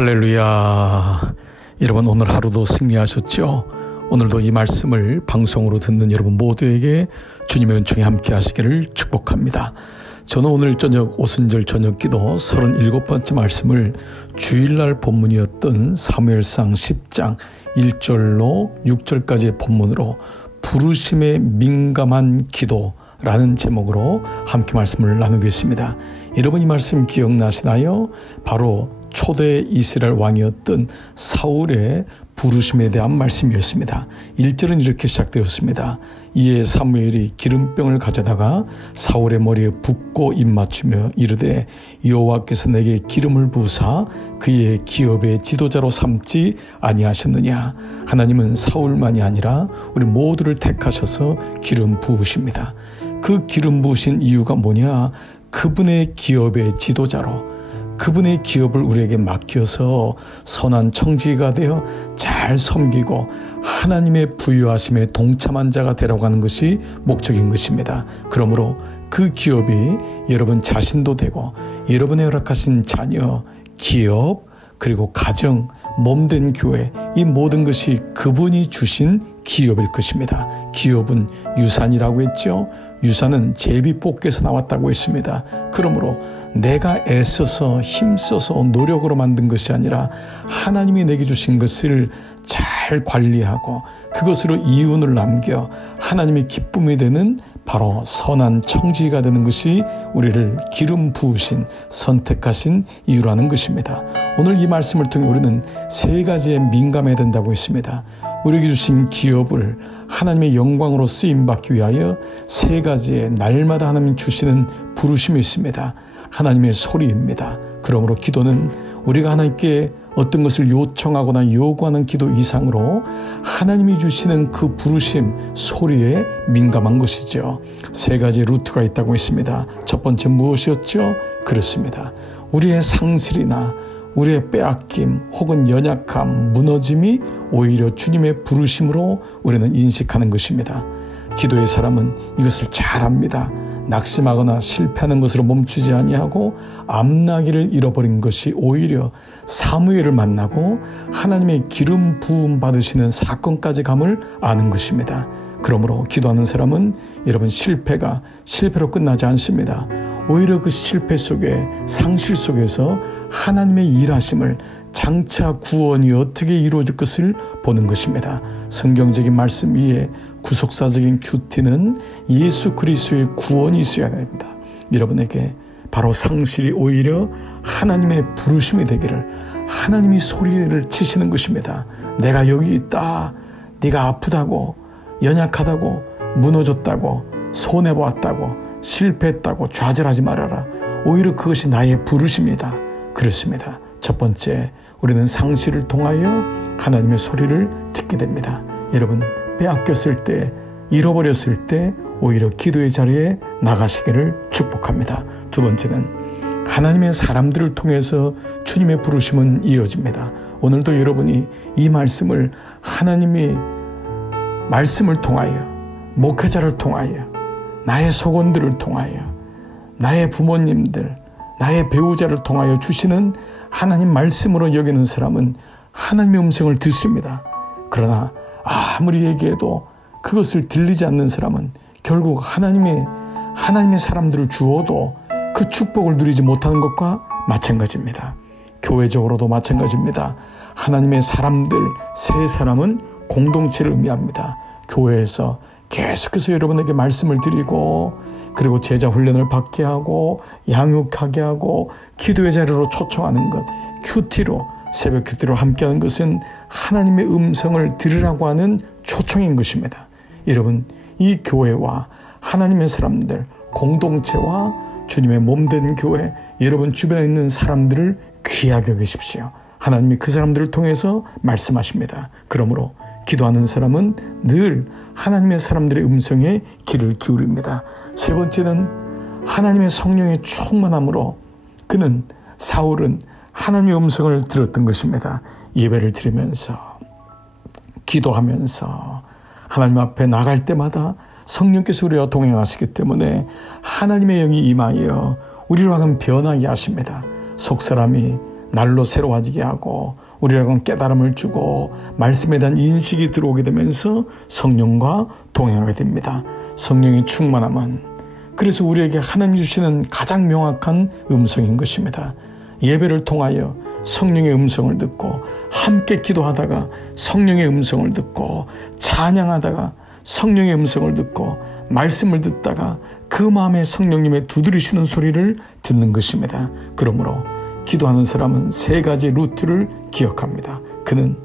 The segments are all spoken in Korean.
할렐루야. 여러분, 오늘 하루도 승리하셨죠? 오늘도 이 말씀을 방송으로 듣는 여러분 모두에게 주님의 은총이 함께 하시기를 축복합니다. 저는 오늘 저녁 오순절 저녁기도 37번째 말씀을 주일날 본문이었던 사무엘상 10장 1절로 6절까지의 본문으로 부르심에 민감한 기도라는 제목으로 함께 말씀을 나누겠습니다. 여러분, 이 말씀 기억나시나요? 바로 초대 이스라엘 왕이었던 사울의 부르심에 대한 말씀이었습니다. 1절은 이렇게 시작되었습니다. 이에 사무엘이 기름병을 가져다가 사울의 머리에 붓고 입맞추며 이르되 여호와께서 내게 기름을 부으사 그의 기업의 지도자로 삼지 아니하셨느냐. 하나님은 사울만이 아니라 우리 모두를 택하셔서 기름 부으십니다. 그 기름 부으신 이유가 뭐냐? 그분의 기업의 지도자로, 그분의 기업을 우리에게 맡겨서 선한 청지기가 되어 잘 섬기고 하나님의 부유하심에 동참한 자가 되라고 하는 것이 목적인 것입니다. 그러므로 그 기업이 여러분 자신도 되고 여러분의 허락하신 자녀, 기업, 그리고 가정, 몸된 교회, 이 모든 것이 그분이 주신 기업일 것입니다. 기업은 유산이라고 했죠. 유산은 제비뽑기에서 나왔다고 했습니다. 그러므로 내가 애써서 힘써서 노력으로 만든 것이 아니라 하나님이 내게 주신 것을 잘 관리하고 그것으로 이윤을 남겨 하나님의 기쁨이 되는 바로 선한 청지기가 되는 것이 우리를 기름 부으신 선택하신 이유라는 것입니다. 오늘 이 말씀을 통해 우리는 세 가지에 민감해야 된다고 했습니다. 우리에게 주신 기업을 하나님의 영광으로 쓰임받기 위하여 세 가지의 날마다 하나님 주시는 부르심이 있습니다. 하나님의 소리입니다. 그러므로 기도는 우리가 하나님께 어떤 것을 요청하거나 요구하는 기도 이상으로 하나님이 주시는 그 부르심 소리에 민감한 것이죠. 세 가지 루트가 있다고 했습니다. 첫 번째 무엇이었죠? 그렇습니다. 우리의 상실이나 우리의 빼앗김 혹은 연약함, 무너짐이 오히려 주님의 부르심으로 우리는 인식하는 것입니다. 기도의 사람은 이것을 잘 압니다. 낙심하거나 실패하는 것으로 멈추지 아니하고 앞나기를 잃어버린 것이 오히려 사무엘을 만나고 하나님의 기름 부음 받으시는 사건까지 감을 아는 것입니다. 그러므로 기도하는 사람은 여러분 실패가 실패로 끝나지 않습니다. 오히려 그 실패 속에 상실 속에서 하나님의 일하심을 장차 구원이 어떻게 이루어질 것을 보는 것입니다. 성경적인 말씀 위에 구속사적인 큐티는 예수 그리스도의 구원이 있어야 됩니다. 여러분에게 바로 상실이 오히려 하나님의 부르심이 되기를 하나님이 소리를 치시는 것입니다. 내가 여기 있다. 네가 아프다고, 연약하다고, 무너졌다고, 손해보았다고, 실패했다고 좌절하지 말아라. 오히려 그것이 나의 부르심이다. 그렇습니다. 첫 번째, 우리는 상실을 통하여 하나님의 소리를 듣게 됩니다. 여러분, 빼앗겼을 때, 잃어버렸을 때 오히려 기도의 자리에 나가시기를 축복합니다. 두 번째는 하나님의 사람들을 통해서 주님의 부르심은 이어집니다. 오늘도 여러분이 이 말씀을 하나님이 말씀을 통하여, 목회자를 통하여, 나의 속원들을 통하여, 나의 부모님들, 나의 배우자를 통하여 주시는 하나님 말씀으로 여기는 사람은 하나님의 음성을 듣습니다. 그러나 아무리 얘기해도 그것을 들리지 않는 사람은 결국 하나님의 사람들을 주어도 그 축복을 누리지 못하는 것과 마찬가지입니다. 교회적으로도 마찬가지입니다. 하나님의 사람들, 세 사람은 공동체를 의미합니다. 교회에서 계속해서 여러분에게 말씀을 드리고 그리고 제자 훈련을 받게 하고 양육하게 하고 기도의 자리로 초청하는 것, 큐티로 새벽 큐티로 함께하는 것은 하나님의 음성을 들으라고 하는 초청인 것입니다. 여러분, 이 교회와 하나님의 사람들, 공동체와 주님의 몸된 교회, 여러분 주변에 있는 사람들을 귀하게 여기십시오. 하나님이 그 사람들을 통해서 말씀하십니다. 그러므로 기도하는 사람은 늘 하나님의 사람들의 음성에 귀를 기울입니다. 세 번째는 하나님의 성령의 충만함으로 사울은 하나님의 음성을 들었던 것입니다. 예배를 드리면서 기도하면서 하나님 앞에 나갈 때마다 성령께서 우리와 동행하시기 때문에 하나님의 영이 임하여 우리로 하여금 변하게 하십니다. 속사람이 날로 새로워지게 하고 우리에게는 깨달음을 주고 말씀에 대한 인식이 들어오게 되면서 성령과 동행하게 됩니다. 성령이 충만함은 그래서 우리에게 하나님 주시는 가장 명확한 음성인 것입니다. 예배를 통하여 성령의 음성을 듣고 함께 기도하다가 성령의 음성을 듣고 찬양하다가 성령의 음성을 듣고 말씀을 듣다가 그 마음에 성령님의 두드리시는 소리를 듣는 것입니다. 그러므로 기도하는 사람은 세 가지 루트를 기억합니다. 그는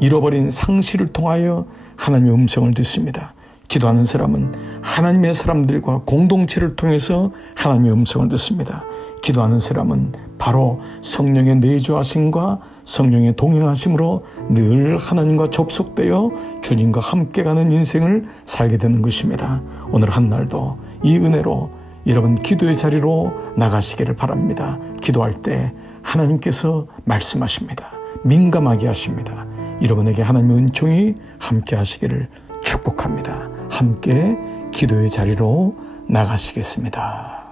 잃어버린 상실을 통하여 하나님의 음성을 듣습니다. 기도하는 사람은 하나님의 사람들과 공동체를 통해서 하나님의 음성을 듣습니다. 기도하는 사람은 바로 성령의 내주하심과 성령의 동행하심으로 늘 하나님과 접속되어 주님과 함께 가는 인생을 살게 되는 것입니다. 오늘 한 날도 이 은혜로 여러분 기도의 자리로 나가시기를 바랍니다. 기도할 때 하나님께서 말씀하십니다. 민감하게 하십니다. 여러분에게 하나님의 은총이 함께 하시기를 축복합니다. 함께 기도의 자리로 나가시겠습니다.